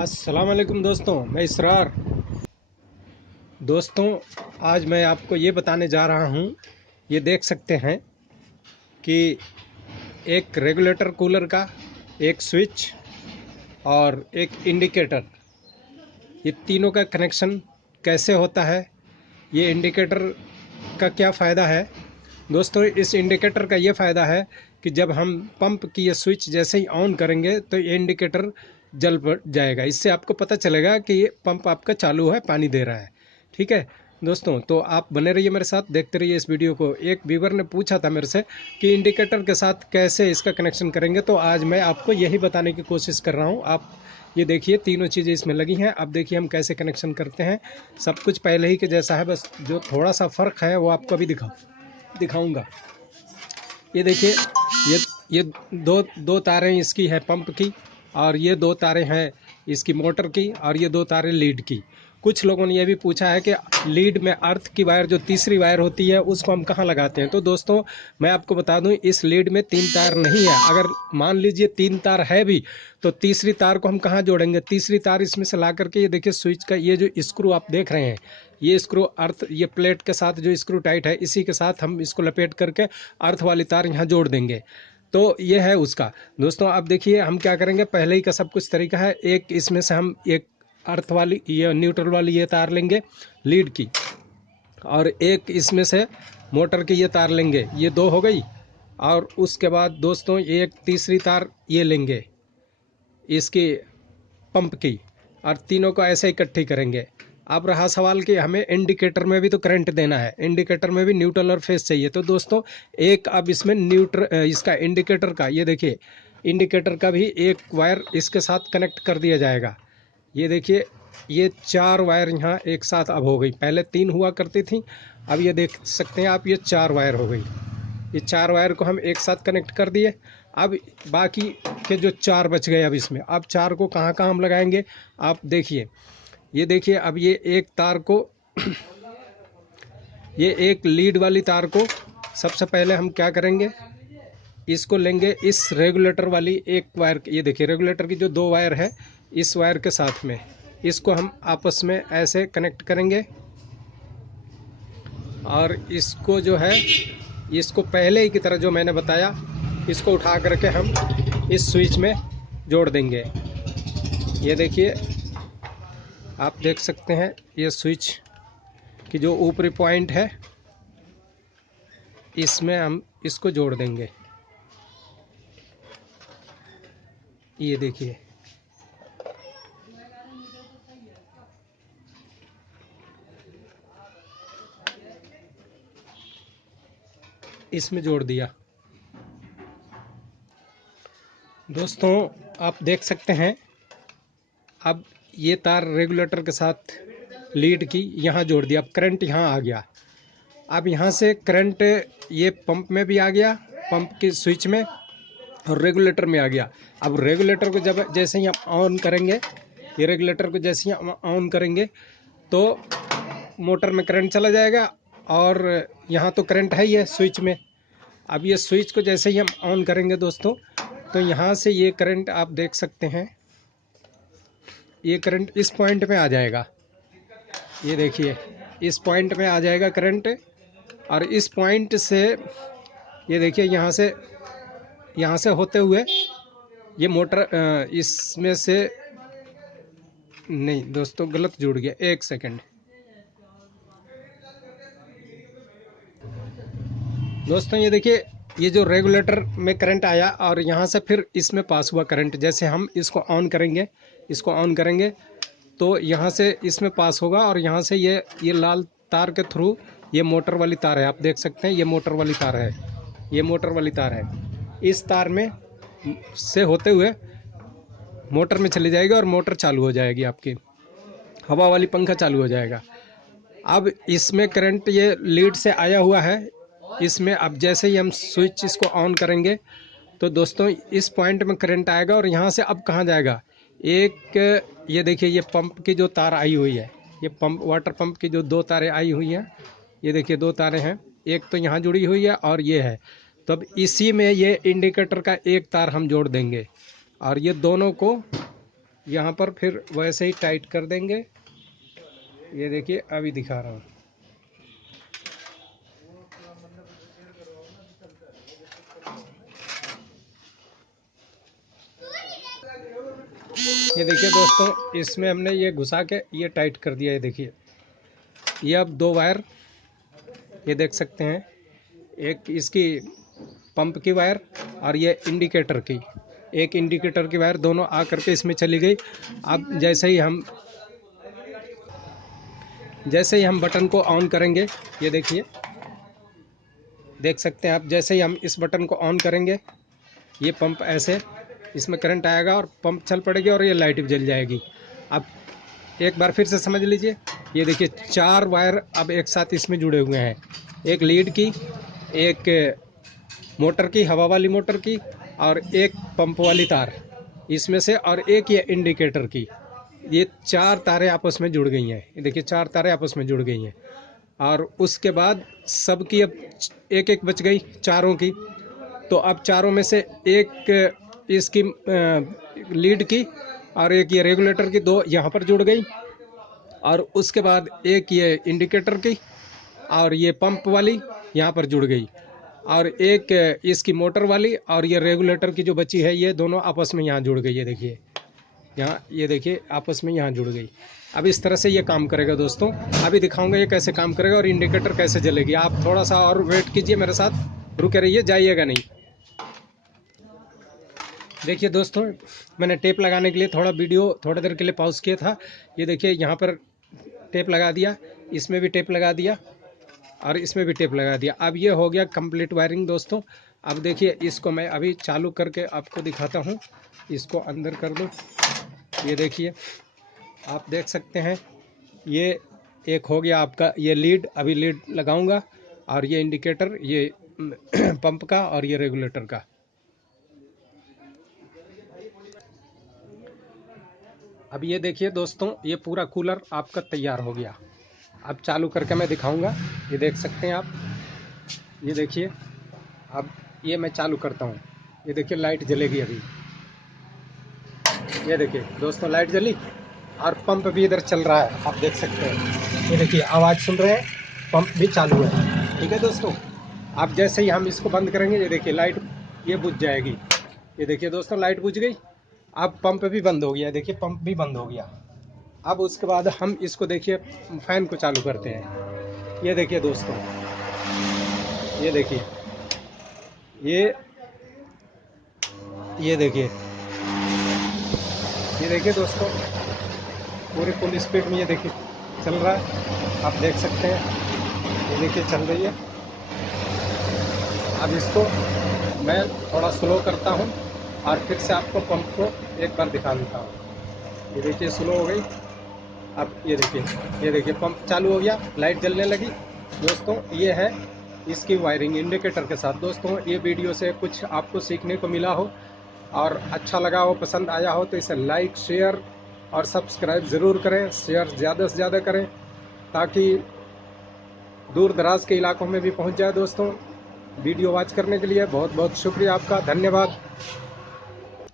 अस्सलाम वालेकुम दोस्तों, मैं इसरार। दोस्तों, आज मैं आपको ये बताने जा रहा हूँ। ये देख सकते हैं कि एक रेगुलेटर कूलर का एक स्विच और एक इंडिकेटर, ये तीनों का कनेक्शन कैसे होता है, ये इंडिकेटर का क्या फ़ायदा है। दोस्तों, इस इंडिकेटर का ये फ़ायदा है कि जब हम पंप की ये स्विच जैसे ही ऑन करेंगे तो ये इंडिकेटर जल पड़ जाएगा। इससे आपको पता चलेगा कि ये पंप आपका चालू है, पानी दे रहा है। ठीक है दोस्तों, तो आप बने रहिए मेरे साथ, देखते रहिए इस वीडियो को। एक व्यूवर ने पूछा था मेरे से कि इंडिकेटर के साथ कैसे इसका कनेक्शन करेंगे, तो आज मैं आपको यही बताने की कोशिश कर रहा हूँ। आप ये देखिए, तीनों चीज़ें इसमें लगी हैं। अब देखिए हम कैसे कनेक्शन करते हैं। सब कुछ पहले ही के जैसा है, बस जो थोड़ा सा फ़र्क है वो आपको अभी दिखाऊंगा। ये देखिए, ये ये दो दो तारें इसकी है पंप की, और ये दो तारें हैं इसकी मोटर की, और ये दो तारें लीड की। कुछ लोगों ने ये भी पूछा है कि लीड में अर्थ की वायर, जो तीसरी वायर होती है, उसको हम कहाँ लगाते हैं। तो दोस्तों, मैं आपको बता दूं, इस लीड में 3 तार नहीं है। अगर मान लीजिए 3 तार है भी, तो तीसरी तार को हम कहाँ जोड़ेंगे। तीसरी तार इसमें से ला करके, ये देखिए स्विच का ये जो स्क्रू आप देख रहे हैं, ये स्क्रू अर्थ, ये प्लेट के साथ जो स्क्रू टाइट है, इसी के साथ हम इसको लपेट करके अर्थ वाली तार यहाँ जोड़ देंगे। तो ये है उसका। दोस्तों, अब देखिए हम क्या करेंगे। पहले ही का सब कुछ तरीका है। एक इसमें से हम एक अर्थ वाली, ये न्यूट्रल वाली ये तार लेंगे लीड की, और एक इसमें से मोटर की ये तार लेंगे। ये दो हो गई। और उसके बाद दोस्तों, एक तीसरी तार ये लेंगे इसकी पंप की, और तीनों को ऐसे इकट्ठी करेंगे। अब रहा सवाल कि हमें इंडिकेटर में भी तो करंट देना है, इंडिकेटर में भी न्यूट्रल और फेस चाहिए। तो दोस्तों, एक अब इसमें इसका इंडिकेटर का, ये देखिए इंडिकेटर का भी एक वायर इसके साथ कनेक्ट कर दिया जाएगा। ये देखिए, ये 4 वायर यहाँ एक साथ अब हो गई। पहले 3 हुआ करती थी, अब ये देख सकते हैं आप, ये 4 वायर हो गई। ये 4 वायर को हम एक साथ कनेक्ट कर दिए। अब बाकी के जो 4 बच गए, अब इसमें अब 4 को कहाँ कहाँ हम लगाएंगे, आप देखिए। ये देखिए, अब ये एक तार को ये एक लीड वाली तार को सबसे पहले हम क्या करेंगे, इसको लेंगे इस रेगुलेटर वाली एक वायर। ये देखिए, रेगुलेटर की जो 2 वायर है, इस वायर के साथ में इसको हम आपस में ऐसे कनेक्ट करेंगे। और इसको जो है, इसको पहले ही की तरह जो मैंने बताया, इसको उठा करके हम इस स्विच में जोड़ देंगे। ये देखिए, आप देख सकते हैं, ये स्विच की जो ऊपरी पॉइंट है, इसमें हम इसको जोड़ देंगे। ये देखिए, इसमें जोड़ दिया। दोस्तों, आप देख सकते हैं, अब ये तार रेगुलेटर के साथ लीड की यहाँ जोड़ दिया। अब करंट यहाँ आ गया। अब यहाँ से करंट ये पंप में भी आ गया, पंप की स्विच में, और रेगुलेटर में आ गया। अब रेगुलेटर को जब जैसे ही हम ऑन करेंगे, ये रेगुलेटर को जैसे ही हम ऑन करेंगे, तो मोटर में करंट चला जाएगा। और यहाँ तो करंट है ही है स्विच में। अब ये स्विच को जैसे ही हम ऑन करेंगे दोस्तों, तो यहाँ से ये करंट आप देख सकते हैं, ये करंट इस पॉइंट पे आ जाएगा। ये देखिए, इस पॉइंट में आ जाएगा करंट। और इस पॉइंट से, ये देखिए, यहाँ से होते हुए ये मोटर इसमें से, नहीं दोस्तों, गलत जुड़ गया, एक सेकंड। दोस्तों, ये देखिए, ये जो रेगुलेटर में करंट आया, और यहाँ से फिर इसमें पास हुआ करंट। जैसे हम इसको ऑन करेंगे, इसको ऑन करेंगे, तो यहाँ से इसमें पास होगा, और यहाँ से ये लाल तार के थ्रू, ये मोटर वाली तार है, आप देख सकते हैं, ये मोटर वाली तार है, ये मोटर वाली तार है। इस तार में से होते हुए मोटर में चली जाएगी, और मोटर चालू हो जाएगी, आपकी हवा वाली पंखा चालू हो जाएगा। अब इसमें करंट ये लीड से आया हुआ है इसमें। अब जैसे ही हम स्विच इसको ऑन करेंगे, तो दोस्तों इस पॉइंट में करंट आएगा, और यहाँ से अब कहाँ जाएगा, एक ये देखिए, ये पंप की जो तार आई हुई है, ये पंप, वाटर पंप की जो 2 तारें आई हुई हैं, ये देखिए 2 तारें हैं, एक तो यहाँ जुड़ी हुई है, और ये है। तो अब इसी में ये इंडिकेटर का एक तार हम जोड़ देंगे, और ये दोनों को यहाँ पर फिर वैसे ही टाइट कर देंगे। ये देखिए अभी दिखा रहा हूँ। ये देखिए दोस्तों, इसमें हमने ये घुसा के ये टाइट कर दिया। ये देखिए, ये अब 2 वायर ये देख सकते हैं, एक इसकी पंप की वायर और ये इंडिकेटर की, एक इंडिकेटर की वायर दोनों आ करके इसमें चली गई। अब जैसे ही हम बटन को ऑन करेंगे, ये देखिए देख सकते हैं आप, जैसे ही हम इस बटन को ऑन करेंगे ये पंप ऐसे इसमें करंट आएगा और पंप चल पड़ेगी और ये लाइट भी जल जाएगी। अब एक बार फिर से समझ लीजिए, ये देखिए 4 वायर अब एक साथ इसमें जुड़े हुए हैं, एक लीड की, एक मोटर की, हवा वाली मोटर की, और एक पंप वाली तार इसमें से, और एक ये इंडिकेटर की। ये 4 तारें आपस में जुड़ गई हैं। ये देखिए 4 तारें आपस में जुड़ गई हैं और उसके बाद सबकी अब एक एक बच गई चारों की। तो अब चारों में से एक इसकी लीड की और एक ये रेगुलेटर की 2 यहाँ पर जुड़ गई, और उसके बाद एक ये इंडिकेटर की और ये पंप वाली यहाँ पर जुड़ गई, और एक इसकी मोटर वाली और ये रेगुलेटर की जो बची है ये दोनों आपस में यहाँ जुड़ गई। ये देखिए यहाँ, ये देखिए आपस में यहाँ जुड़ गई। अब इस तरह से ये काम करेगा दोस्तों। अभी दिखाऊंगा ये कैसे काम करेगा और इंडिकेटर कैसे जलेगी। आप थोड़ा सा और वेट कीजिए मेरे साथ, रुके रहिए, जाइएगा नहीं। देखिए दोस्तों, मैंने टेप लगाने के लिए थोड़ा वीडियो थोड़ी देर के लिए पॉज किया था। ये देखिए यहाँ पर टेप लगा दिया, इसमें भी टेप लगा दिया और इसमें भी टेप लगा दिया। अब ये हो गया कंप्लीट वायरिंग दोस्तों। अब देखिए इसको मैं अभी चालू करके आपको दिखाता हूँ। इसको अंदर कर दूँ। ये देखिए, आप देख सकते हैं, ये एक हो गया आपका ये लीड। अभी लीड लगाऊंगा और ये इंडिकेटर, ये पंप का और ये रेगुलेटर का। अब ये देखिए दोस्तों, ये पूरा कूलर आपका तैयार हो गया। अब चालू करके मैं दिखाऊंगा। ये देख सकते हैं आप, ये देखिए। अब ये मैं चालू करता हूँ। ये देखिए लाइट जलेगी अभी। ये देखिए दोस्तों लाइट जली और पंप भी इधर चल रहा है, आप देख सकते हैं। ये देखिए आवाज़ सुन रहे हैं, पंप भी चालू है। ठीक है दोस्तों, अब जैसे ही हम इसको बंद करेंगे, ये देखिए लाइट ये बुझ जाएगी। ये देखिए दोस्तों लाइट बुझ गई। अब पंप भी बंद हो गया। देखिए पंप भी बंद हो गया। अब उसके बाद हम इसको देखिए फैन को चालू करते हैं। ये देखिए दोस्तों, ये देखिए, ये देखिए, ये देखिए दोस्तों, पूरी फुल स्पीड में ये देखिए चल रहा है, आप देख सकते हैं। ये देखिए चल रही है। अब इसको मैं थोड़ा स्लो करता हूँ और फिर से आपको पंप को एक बार दिखा देता हूँ। ये देखिए स्लो हो गई। अब ये देखिए पंप चालू हो गया, लाइट जलने लगी। दोस्तों ये है इसकी वायरिंग इंडिकेटर के साथ। दोस्तों ये वीडियो से कुछ आपको सीखने को मिला हो और अच्छा लगा हो, पसंद आया हो, तो इसे लाइक, शेयर और सब्सक्राइब ज़रूर करें। शेयर ज़्यादा से ज़्यादा करें ताकि दूर दराज के इलाकों में भी पहुंच जाए। दोस्तों वीडियो वॉच करने के लिए बहुत बहुत शुक्रिया आपका, धन्यवाद।